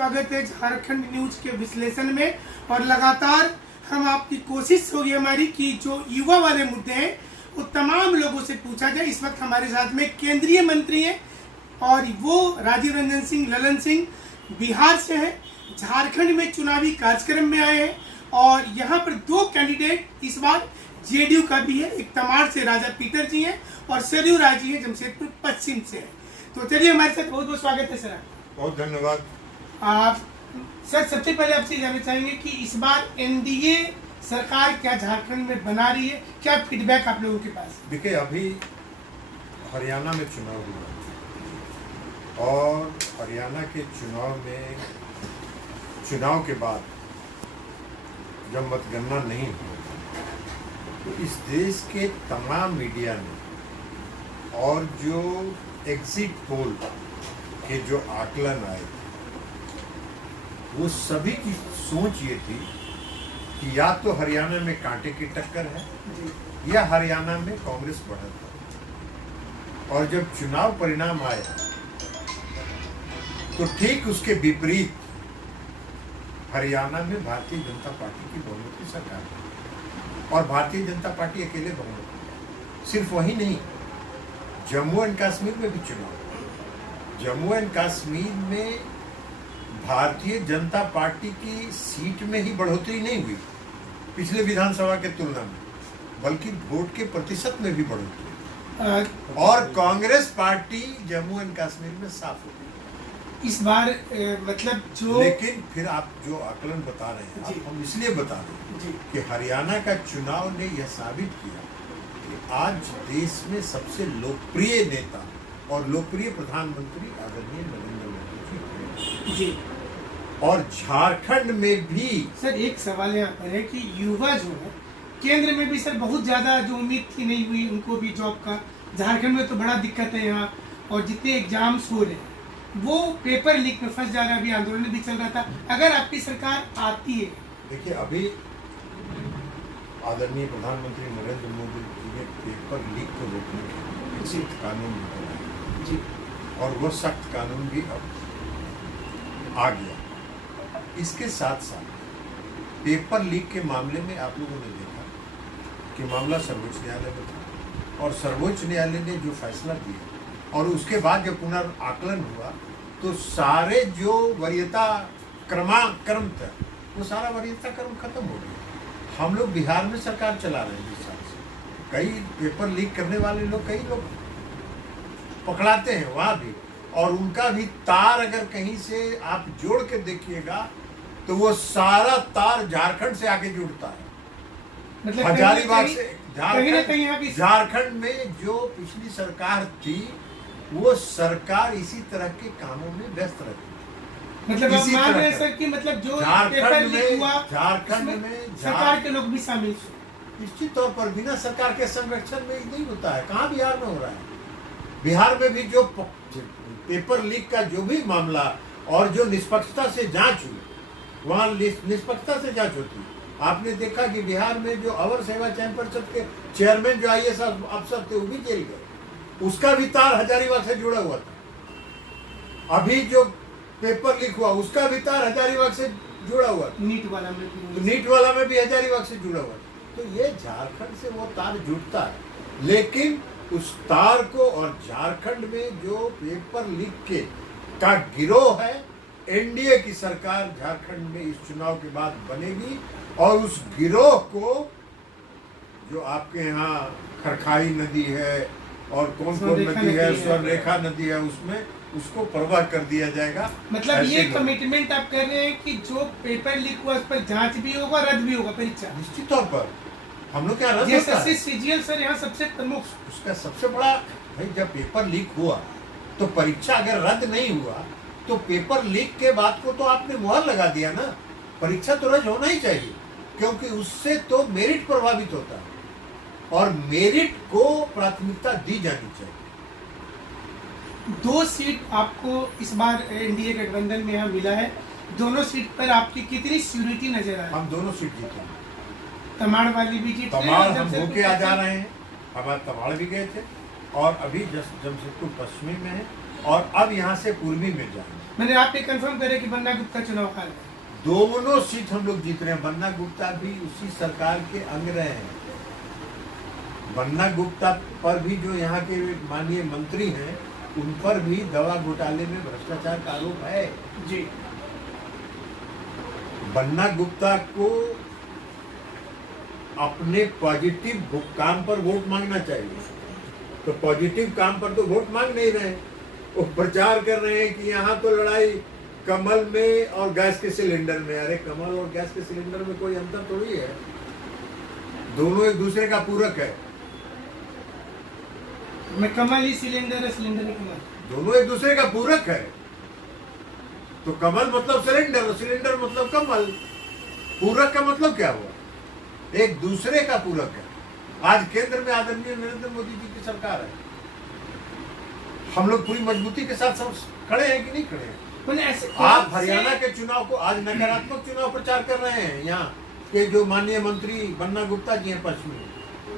स्वागत है झारखंड न्यूज के विश्लेषण में। और लगातार हम आपकी कोशिश होगी हमारी कि जो युवा वाले मुद्दे हैं वो तमाम लोगों से पूछा जाए। इस वक्त हमारे साथ में केंद्रीय मंत्री हैं और वो राजीव रंजन सिंह ललन सिंह बिहार से हैं। झारखंड में चुनावी कार्यक्रम में आए हैं और यहाँ पर दो कैंडिडेट इस बार जेडीयू का भी है। एक तमाड़ से राजा पीटर जी हैं और सरयू राय जी हैं जमशेदपुर पश्चिम से। तो चलिए हमारे साथ बहुत बहुत स्वागत है सर। बहुत धन्यवाद। आप सर सबसे पहले आपसे जानना चाहेंगे कि इस बार एनडीए सरकार क्या झारखंड में बना रही है, क्या फीडबैक आप लोगों के पास? देखिए, अभी हरियाणा में चुनाव हुआ और हरियाणा के चुनाव के बाद जब मतगणना नहीं हुई तो इस देश के तमाम मीडिया ने और जो एग्जिट पोल के जो आकलन आए थे वो सभी की सोच ये थी कि या तो हरियाणा में कांटे की टक्कर है या हरियाणा में कांग्रेस बढ़त है। और जब चुनाव परिणाम आया तो ठीक उसके विपरीत हरियाणा में भारतीय जनता पार्टी की बहुमत सरकार है और भारतीय जनता पार्टी अकेले बहुमत। सिर्फ वही नहीं, जम्मू एंड कश्मीर में भी चुनाव। जम्मू एंड कश्मीर में भारतीय जनता पार्टी की सीट में ही बढ़ोतरी नहीं हुई पिछले विधानसभा के तुलना में, बल्कि वोट के प्रतिशत में भी बढ़ोतरी और कांग्रेस पार्टी जम्मू एंड कश्मीर में साफ हो गई इस बार। मतलब जो लेकिन फिर आप जो आकलन बता रहे हैं हम इसलिए बता रहे हैं कि हरियाणा का चुनाव ने यह साबित किया कि आज देश में सबसे लोकप्रिय नेता और लोकप्रिय प्रधानमंत्री आदरणीय नरेंद्र मोदी जी। और झारखंड में भी सर एक सवाल यहाँ पर है कि युवा जो है केंद्र में भी सर बहुत ज्यादा जो उम्मीद थी नहीं हुई उनको भी जॉब का। झारखंड में तो बड़ा दिक्कत है यहाँ और जितने एग्जाम्स हो रहे हैं वो पेपर लीक में फंस जा रहा है। अभी आंदोलन भी चल रहा था। अगर आपकी सरकार आती है, देखिए अभी आदरणीय प्रधानमंत्री नरेंद्र मोदी जी ने पेपर लीक को रोकने के लिए सख्त कानून बनाया जी और वह सख्त कानून भी अब आ गया। इसके साथ साथ पेपर लीक के मामले में आप लोगों ने देखा कि मामला सर्वोच्च न्यायालय में था और सर्वोच्च न्यायालय ने जो फैसला दिया और उसके बाद जब पुनर्आकलन हुआ तो सारे जो वरीयता क्रम था वो सारा वरीयता क्रम खत्म हो गया। हम लोग बिहार में सरकार चला रहे हैं 20 साल से। कई पेपर लीक करने वाले लोग कई लोग पकड़ाते हैं वहाँ भी, और उनका भी तार अगर कहीं से आप जोड़ के देखिएगा तो वो सारा तार झारखंड से आके जुड़ता है। मतलब हजारीबाग से झारखंड में जो पिछली सरकार थी वो सरकार इसी तरह के कामों में व्यस्त रहती। मतलब आप मान रहे हैं सर कि मतलब जो पेपर लीक हुआ झारखंड में सरकार के लोग भी शामिल। निश्चित तौर पर बिना सरकार के संरक्षण में नहीं होता है। कहाँ बिहार में हो रहा है? बिहार में भी जो पेपर लीक का जो भी मामला और जो निष्पक्षता से जांच हुई वहाँ निष्पक्षता से जांच होती। आपने देखा कि बिहार में जो अवर सेवा चयन परिषद के चेयरमैन जो IAS अफसर थे वो भी जेल गए, उसका भी तार हजारीबाग से जुड़ा हुआ था। अभी जो पेपर लीक हुआ उसका भी तार हजारीबाग से जुड़ा हुआ था। नीट वाला में भी हजारीबाग से जुड़ा हुआ था। तो ये झारखंड से वो तार जुड़ता है, लेकिन उस तार को और झारखंड में जो पेपर लीक के का गिरोह है, एनडीए की सरकार झारखंड में इस चुनाव के बाद बनेगी और उस गिरोह को जो आपके यहाँ खरखाई नदी है और कौन नदी है, स्वर्णरेखा नदी है, उसमें उसको प्रवाह कर दिया जाएगा। मतलब ये कमिटमेंट आप कर रहे हैं कि जो पेपर लीक हुआ उस पर जांच भी होगा, रद्द भी होगा परीक्षा? निश्चित तौर पर हम लोग क्या रद्द होता है? सीजीएल सर यहाँ सबसे प्रमुख उसका सबसे बड़ा भाई, जब पेपर लीक हुआ तो परीक्षा अगर रद्द नहीं हुआ तो पेपर लीक के बाद को तो आपने मुहर लगा दिया ना। परीक्षा तो रद्द होना ही चाहिए क्योंकि उससे तो मेरिट प्रभावित होता है और मेरिट को प्राथमिकता दी जानी चाहिए। 2 सीट आपको इस बार एनडीए गठबंधन में यहाँ मिला है। दोनों सीट पर आपकी कितनी श्योरिटी नजर आ रही है? हम दोनों सीट जीते। तमाड़ वाली भी जीत रहे हैं। तमाड़ हम होके आ जा रहे हैं। हमारे तमाड़ भी गए थे और अभी जमशेदपुर पश्चिमी में है और अब यहाँ से पूर्वी में जाए। मैंने आप ये कंफर्म करे कि बन्ना गुप्ता चुनाव हार गए? दोनों सीट हम लोग जीत रहे हैं। बन्ना गुप्ता भी उसी सरकार के अंग रहे हैं। बन्ना गुप्ता पर भी जो यहाँ के माननीय मंत्री हैं, उन पर भी दवा घोटाले में भ्रष्टाचार का आरोप है जी। बन्ना गुप्ता को अपने पॉजिटिव काम पर वोट मांगना चाहिए, तो पॉजिटिव काम पर तो वोट मांग नहीं रहे। वो प्रचार कर रहे हैं कि यहाँ तो लड़ाई कमल में और गैस के सिलेंडर में। अरे कमल और गैस के सिलेंडर में कोई अंतर थोड़ी है, दोनों एक दूसरे का पूरक है। मैं कमल ही सिलेंडर है, सिलेंडर ही कमल, दोनों एक दूसरे का पूरक है। तो कमल मतलब सिलेंडर और सिलेंडर मतलब कमल। पूरक का मतलब क्या हुआ? एक दूसरे का पूरक है। आज केंद्र में आदरणीय नरेंद्र मोदी जी की सरकार है। हम लोग पूरी मजबूती के साथ सब खड़े हैं कि नहीं खड़े हैं? आप हरियाणा के चुनाव को आज नकारात्मक चुनाव प्रचार कर रहे हैं। यहाँ के जो माननीय मंत्री बन्ना गुप्ता जी हैं पश्चिमी,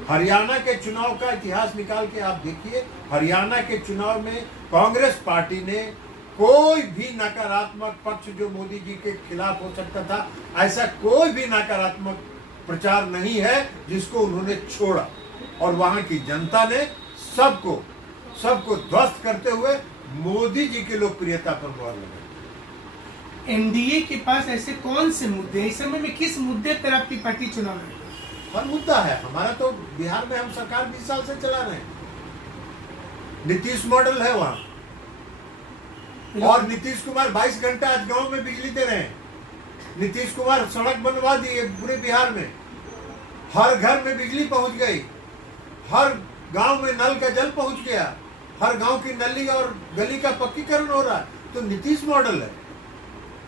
हरियाणा के चुनाव का इतिहास निकाल के आप देखिए। हरियाणा के चुनाव में कांग्रेस पार्टी ने कोई भी नकारात्मक पक्ष जो मोदी जी के खिलाफ हो सकता था, ऐसा कोई भी नकारात्मक प्रचार नहीं है जिसको उन्होंने छोड़ा। और वहां की जनता ने सबको ध्वस्त करते हुए मोदी जी की लोकप्रियता पर मुहर लगाई। एनडीए के पास ऐसे कौन से मुद्दे हैं? इस समय में किस मुद्दे पर आपकी पार्टी चुनाव लड़ेगी? हर मुद्दा है हमारा। तो बिहार में हम सरकार 20 साल से चला रहे हैं। नीतीश मॉडल है वहां, और नीतीश कुमार 22 घंटा आज गांव में बिजली दे रहे हैं। नीतीश कुमार सड़क बनवा दी है पूरे बिहार में, हर घर में बिजली पहुंच गई, हर गांव में नल का जल पहुंच गया, हर गांव की नली और गली का पक्कीकरण हो रहा है। तो नीतीश मॉडल है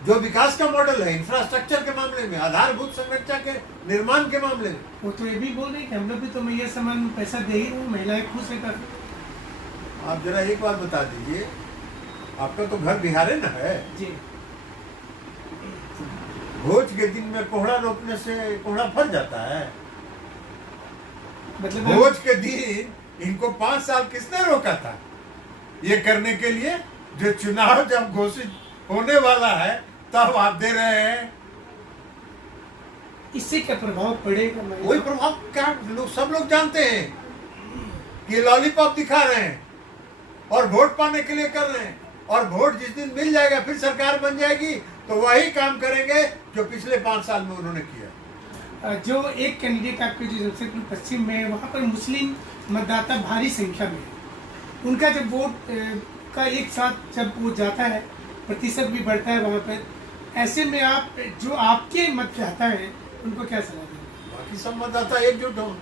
जो विकास का मॉडल है, इंफ्रास्ट्रक्चर के मामले में, आधारभूत संरचना के निर्माण के मामले में। वो तो ये भी बोल रहे हैं कि हम लोग भी तो मैया सामान में पैसा दे ही रहे, महिलाएं खुश है काफी। आप जरा एक बात बता दीजिए, आपका तो घर बिहार ना है जी। भोज के दिन में कोहड़ा रोपने से कोहड़ा फट जाता है? मतलब भोज के दिन इनको 5 साल किसने रोका था ये करने के लिए? जो चुनाव जब घोषित होने वाला है तब आप दे रहे हैं। इससे क्या प्रभाव पड़ेगा? कोई प्रभाव क्या? सब लोग जानते हैं कि लॉलीपॉप दिखा रहे हैं और वोट पाने के लिए कर रहे हैं, और वोट जिस दिन मिल जाएगा फिर सरकार बन जाएगी तो वही काम करेंगे जो पिछले 5 साल में उन्होंने किया। जो एक कैंडिडेट आपके जो जमशेदपुर पश्चिम में है, वहाँ पर मुस्लिम मतदाता भारी संख्या में है। उनका जब वोट का एक साथ जब वो जाता है, प्रतिशत भी बढ़ता है वहाँ पर, ऐसे में आप जो आपके मत चाहता है उनको क्या सलाह देंगे? बाकी सब मतदाता एकजुट हो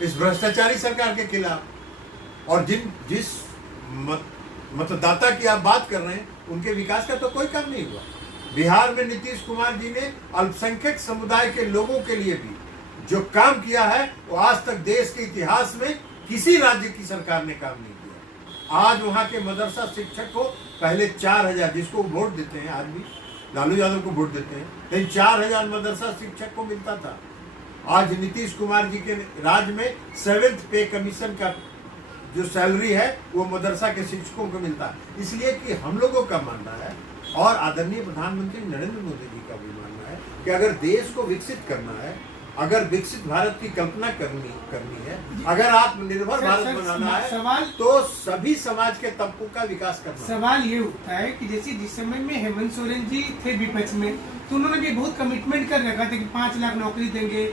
इस भ्रष्टाचारी सरकार के खिलाफ। और जिस मतदाता की आप बात कर रहे हैं उनके विकास का तो कोई काम नहीं हुआ। बिहार में नीतीश कुमार जी ने अल्पसंख्यक समुदाय के लोगों के लिए भी जो काम किया है वो आज तक देश के इतिहास में किसी राज्य की सरकार ने काम नहीं किया। आज वहाँ के मदरसा शिक्षक को पहले 4000, जिसको वोट देते हैं आज भी लालू यादव को वोट देते हैं, लेकिन 4000 मदरसा शिक्षक को मिलता था। आज नीतीश कुमार जी के राज में 7th पे कमीशन का जो सैलरी है वो मदरसा के शिक्षकों को मिलता है। इसलिए कि हम लोगों का मानना है और आदरणीय प्रधानमंत्री नरेंद्र मोदी जी का भी मानना है कि अगर देश को विकसित करना है, अगर विकसित भारत की कल्पना करनी है, अगर आत्मनिर्भर भारत बनाना है तो सभी समाज के तबकों का विकास करना है। सवाल ये उठता है कि जैसे जिस समय में हेमंत सोरेन जी थे विपक्ष में, तो उन्होंने भी बहुत कमिटमेंट कर रखा था कि 5 लाख नौकरी देंगे,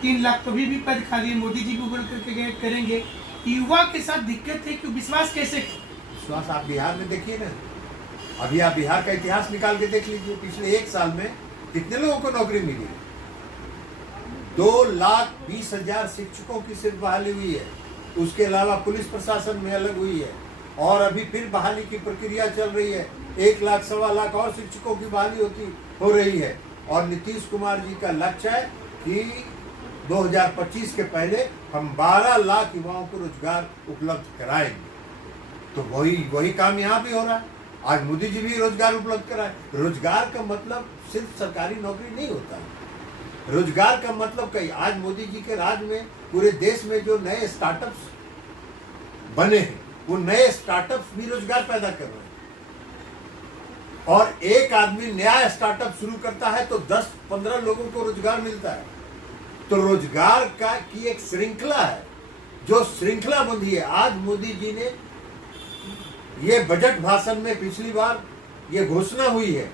3 लाख कभी भी पद खाली मोदी जी को बोल करके करेंगे। युवा के साथ दिक्कत है कि विश्वास कैसे? विश्वास आप बिहार में देखिए ना, अभी आप बिहार का इतिहास निकाल के देख लीजिए, पिछले 1 साल में कितने लोगों को नौकरी मिली है? 2,20,000 शिक्षकों की सिर्फ बहाली हुई है। उसके अलावा पुलिस प्रशासन में अलग हुई है, और अभी फिर बहाली की प्रक्रिया चल रही है। 1 लाख 1.25 लाख और शिक्षकों की बहाली हो रही है। और नीतीश कुमार जी का लक्ष्य है कि 2025 के पहले हम 12 लाख युवाओं को रोजगार उपलब्ध कराएंगे। तो वही काम यहाँ भी हो रहा है। आज मोदी जी भी रोजगार उपलब्ध कराए। रोजगार का मतलब सिर्फ सरकारी नौकरी नहीं होता है। रोजगार का मतलब कई, आज मोदी जी के राज में पूरे देश में जो नए स्टार्टअप्स बने हैं वो नए स्टार्टअप्स भी रोजगार पैदा कर रहे हैं। और एक आदमी नया स्टार्टअप शुरू करता है तो 10-15 लोगों को रोजगार मिलता है। तो रोजगार की एक श्रृंखला है, जो श्रृंखला बंधी है। आज मोदी जी ने ये बजट भाषण में पिछली बार ये घोषणा हुई है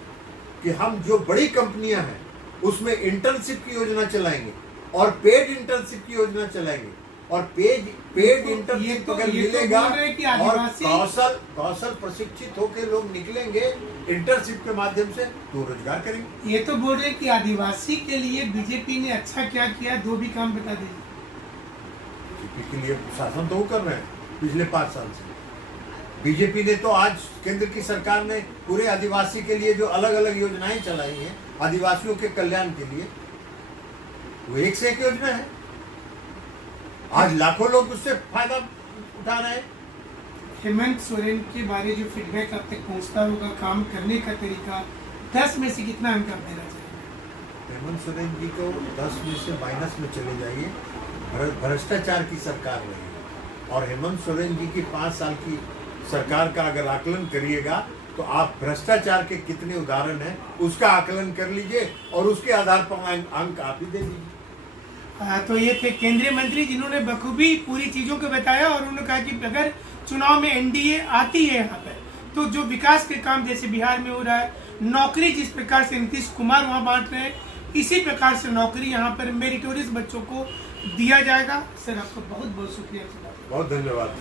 कि हम जो बड़ी कंपनियां हैं उसमें इंटर्नशिप की योजना चलाएंगे और पेड इंटर्नशिप की योजना चलाएंगे। और पेड इंटर्नशिप अगर मिलेगा और कौशल प्रशिक्षित होकर लोग निकलेंगे इंटर्नशिप के माध्यम से तो रोजगार करेंगे। ये तो बोल रहे कि आदिवासी के लिए बीजेपी ने अच्छा क्या किया, 2 भी काम बता दीजिए। बीजेपी के लिए शासन तो वो कर रहे हैं पिछले 5 साल से। बीजेपी ने तो आज केंद्र की सरकार ने पूरे आदिवासी के लिए जो अलग अलग योजनाएं चलाई हैं आदिवासियों के कल्याण के लिए, वो एक से एक योजना है। आज लाखों लोग उससे फायदा उठा रहे हैं। हेमंत सोरेन के बारे जो फीडबैक अब तक पहुंचता होगा, काम करने का तरीका, 10 में से कितना अंक आप देना चाहिए? हेमंत सोरेन जी को 10 में से माइनस में चले जाइए। भ्रष्टाचार की सरकार रही है और हेमंत सोरेन जी की 5 साल की सरकार का अगर आकलन करिएगा तो आप भ्रष्टाचार के कितने उदाहरण हैं उसका आकलन कर लीजिए और उसके आधार पर अंक आप ही दे दीजिए। तो ये थे केंद्रीय मंत्री जिन्होंने बखूबी पूरी चीज़ों को बताया और उन्होंने कहा कि अगर चुनाव में एनडीए आती है यहाँ पर तो जो विकास के काम जैसे बिहार में हो रहा है, नौकरी जिस प्रकार से नीतीश कुमार वहाँ बांट रहे हैं, इसी प्रकार से नौकरी यहाँ पर मेरिटोरियस बच्चों को दिया जाएगा। सर आपका बहुत बहुत शुक्रिया। बहुत धन्यवाद।